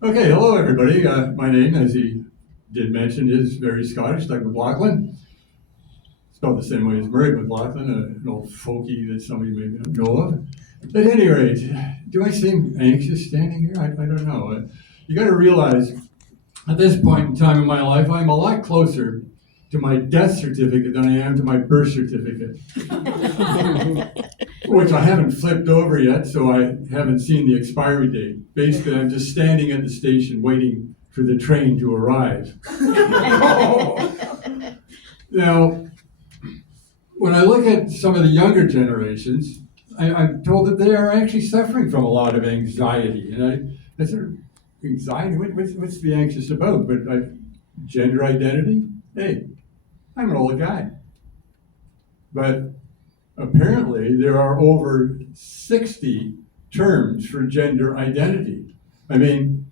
Okay, hello everybody. My name, as he did mention, is very Scottish, Doug McLaughlin. Spelled the same way as Murray McLaughlin, an old folkie that some of you maybe don't know of. At any rate, do I seem anxious standing here? I don't know. You got to realize, at this point in time in my life, I'm a lot closer to my death certificate than I am to my birth certificate. Which I haven't flipped over yet, so I haven't seen the expiry date. Basically, I'm just standing at the station waiting for the train to arrive. Now, when I look at some of the younger generations, I'm told that they are actually suffering from a lot of anxiety. And I said, anxiety? What's to be anxious about? But gender identity? Hey, I'm an old guy. But apparently, there are over 60 terms for gender identity. I mean,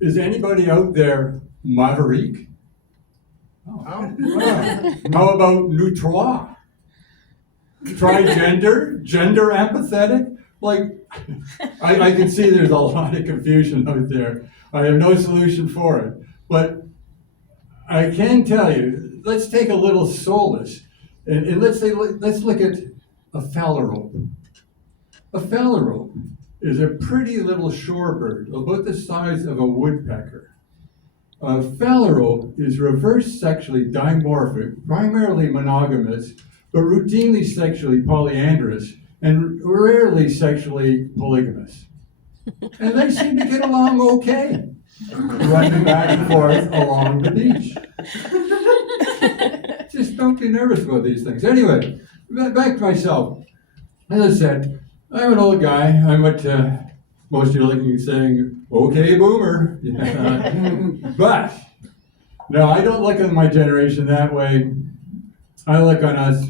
is anybody out there maverick? Oh. Wow. How about neutral? Trigender? Gender apathetic? Like, I can see there's a lot of confusion out there. I have no solution for it. But I can tell you, let's take a little solace. And let's look at a phalarope. A phalarope is a pretty little shorebird, about the size of a woodpecker. A phalarope is reverse sexually dimorphic, primarily monogamous, but routinely sexually polyandrous, and rarely sexually polygamous. And they seem to get along okay, running back and forth along the beach. Just don't be nervous about these things. Anyway, back to myself. As I said, I'm an old guy. I'm what most of you are looking at saying, okay, boomer. But, no, I don't look at my generation that way. I look on us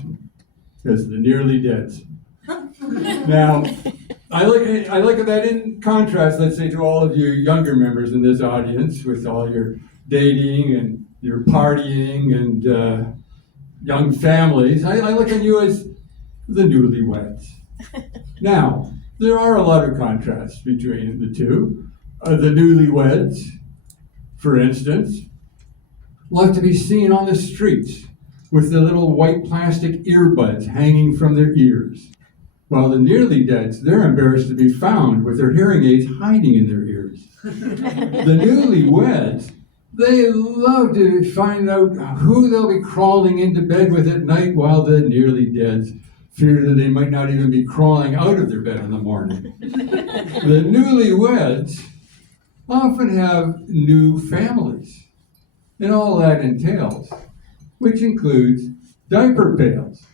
as the nearly deads. Now, I look at that in contrast, let's say, to all of you younger members in this audience with all your dating and your partying and young families. I look at you as the newlyweds. Now, there are a lot of contrasts between the two. The newlyweds, for instance, love to be seen on the streets with the little white plastic earbuds hanging from their ears. While the nearly deads, they're embarrassed to be found with their hearing aids hiding in their ears. The newlyweds, they love to find out who they'll be crawling into bed with at night, while the nearly deads fear that they might not even be crawling out of their bed in the morning. The newlyweds often have new families, and all that entails, which includes diaper pails,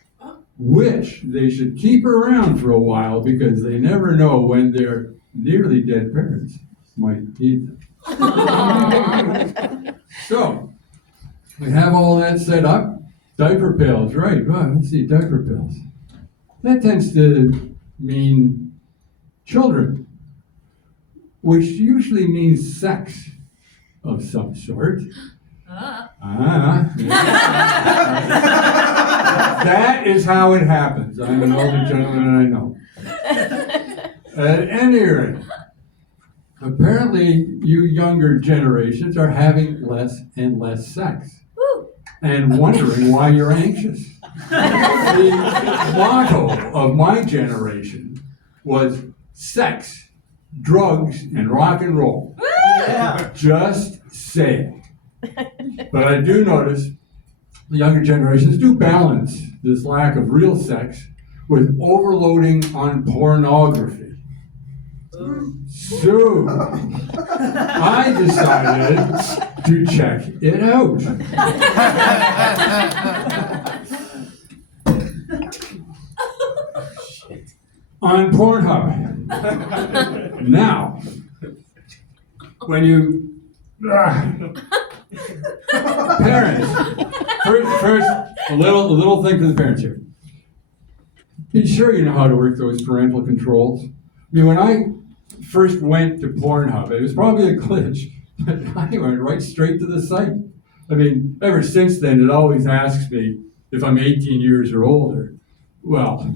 which they should keep around for a while because they never know when their nearly dead parents might need them. So, we have all that set up. Diaper pails, right. Well, let's see, diaper pails. That tends to mean children, which usually means sex of some sort. That is how it happens. I'm an older gentleman and I know. At any rate, apparently you younger generations are having less and less sex and wondering why you're anxious. The motto of my generation was sex, drugs, and rock and roll. Yeah. Just say it. But I do notice the younger generations do balance this lack of real sex with overloading on pornography. So, I decided to check it out. On Pornhub. Now, when you parents, first a little thing for the parents here. Be sure you know how to work those parental controls. I mean, when I first went to Pornhub, it was probably a glitch, but I went right straight to the site. I mean, ever since then, it always asks me if I'm 18 years or older. Well,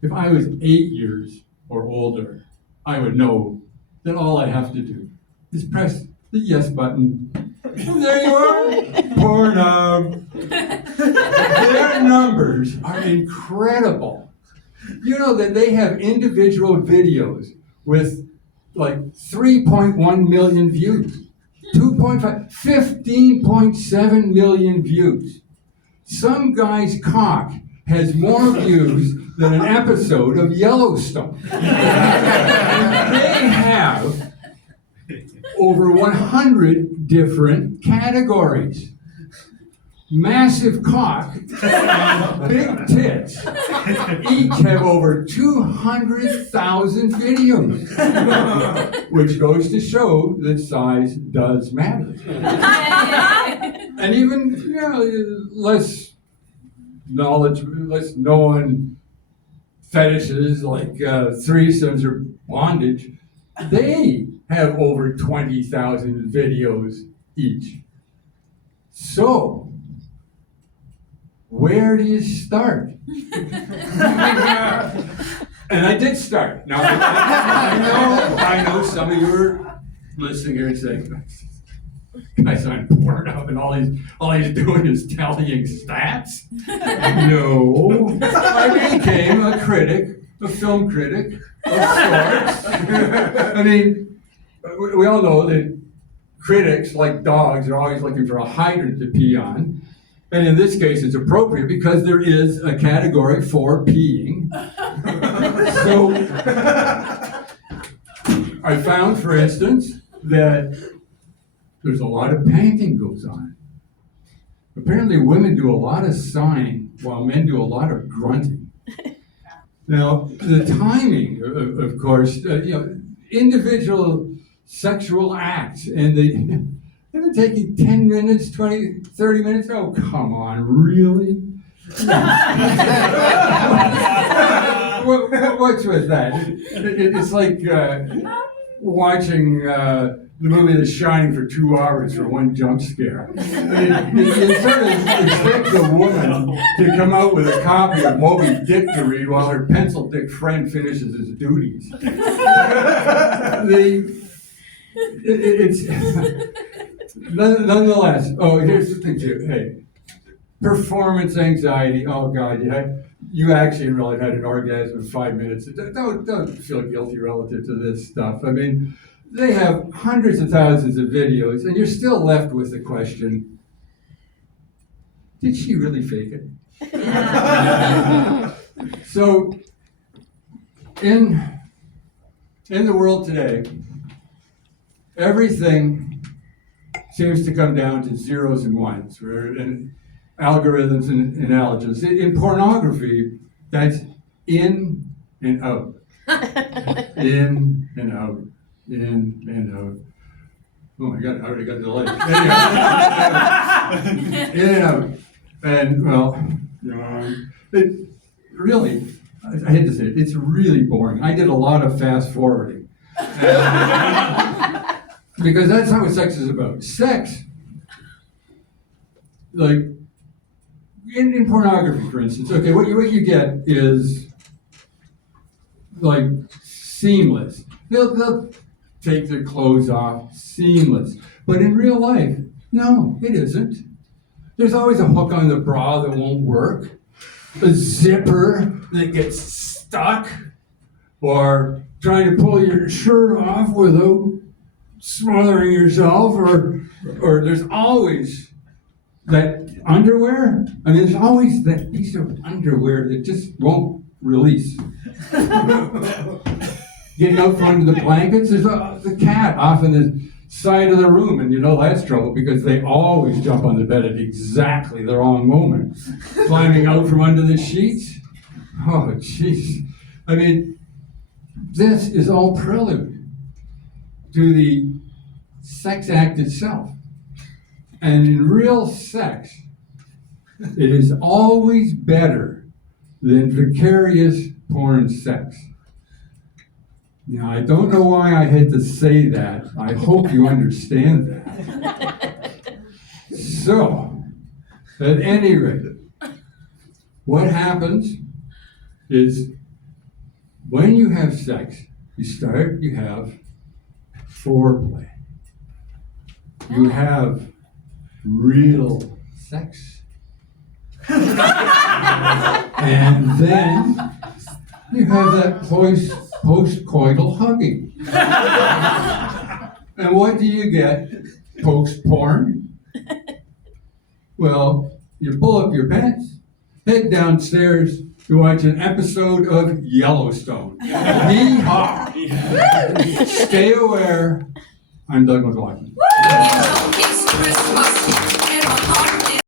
if I was 8 years or older, I would know that all I have to do is press the yes button. And there you are, Pornhub. Their numbers are incredible. You know that they have individual videos with like 3.1 million views, 2.5, 15.7 million views. Some guy's cock has more views than an episode of Yellowstone. And they have over 100 different categories. Massive cock and big tits each have over 200,000 videos, which goes to show that size does matter. And even, you know, less known fetishes like threesomes or bondage, they have over 20,000 videos each. So, where do you start? And I did start. Now, I know some of you are listening here and saying, guys on Pornhub and all he's doing is tallying stats. No, I became a critic, a film critic of sorts. I mean, we all know that critics, like dogs, are always looking for a hydrant to pee on. And in this case, it's appropriate because there is a category for peeing. So, I found, for instance, that there's a lot of panting goes on. Apparently, women do a lot of sighing while men do a lot of grunting. Now, the timing, of course, individual sexual acts, and they're taking 10 minutes, 20, 30 minutes. Oh, come on, really? What's with that? It's like watching the movie The Shining for 2 hours for one jump scare. You sort of expect the woman to come out with a copy of Moby Dick to read while her pencil dick friend finishes his duties. It's nonetheless. Oh, here's the thing too. Hey, performance anxiety. Oh God, you actually really had an orgasm in 5 minutes. Don't feel guilty relative to this stuff. I mean, they have hundreds of thousands of videos, and you're still left with the question: did she really fake it? So, in the world today, everything seems to come down to zeros and ones, and algorithms and analogies. In pornography, that's in and out. In and out. In and out. Oh my God, I already got the light. In and out. And, well, it really, I hate to say it, it's really boring. I did a lot of fast forwarding. Because that's not what sex is about. Sex, like, in pornography, for instance, okay, what you get is, like, seamless. They'll take their clothes off, seamless. But in real life, no, it isn't. There's always a hook on the bra that won't work, a zipper that gets stuck, or trying to pull your shirt off without smothering yourself, or there's always that underwear. I mean, there's always that piece of underwear that just won't release. Getting out from under the blankets, there's the cat off in the side of the room, and you know that's trouble because they always jump on the bed at exactly the wrong moment. Climbing out from under the sheets. Oh, jeez. I mean, this is all prelude to the sex act itself. And in real sex, it is always better than vicarious porn sex. Now, I don't know why I had to say that. I hope you understand that. So, at any rate, what happens is when you have sex, you have foreplay. You have real sex. And then you have that post-coital hugging. And what do you get post-porn? Well, you pull up your pants, head downstairs to watch an episode of Yellowstone. Yee-haw! Stay aware. I'm Douglas Watson. It's Christmas.